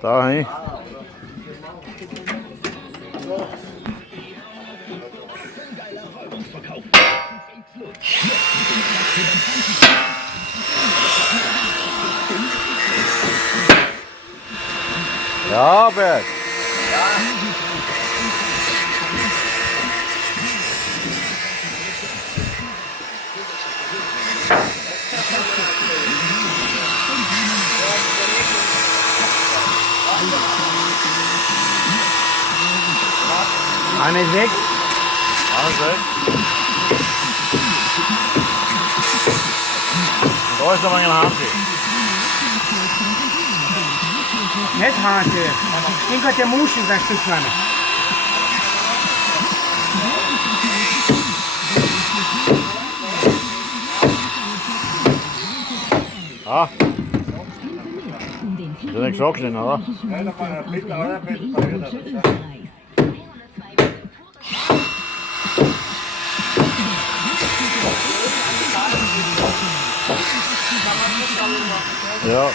Dahin. Ja, Bert. Eine 6. Da ist aber ein Hansi. Nicht Hase. Den kann der Muschen sein Stück nehmen. Ah. Das ist nicht geschlagen, oder? Ja.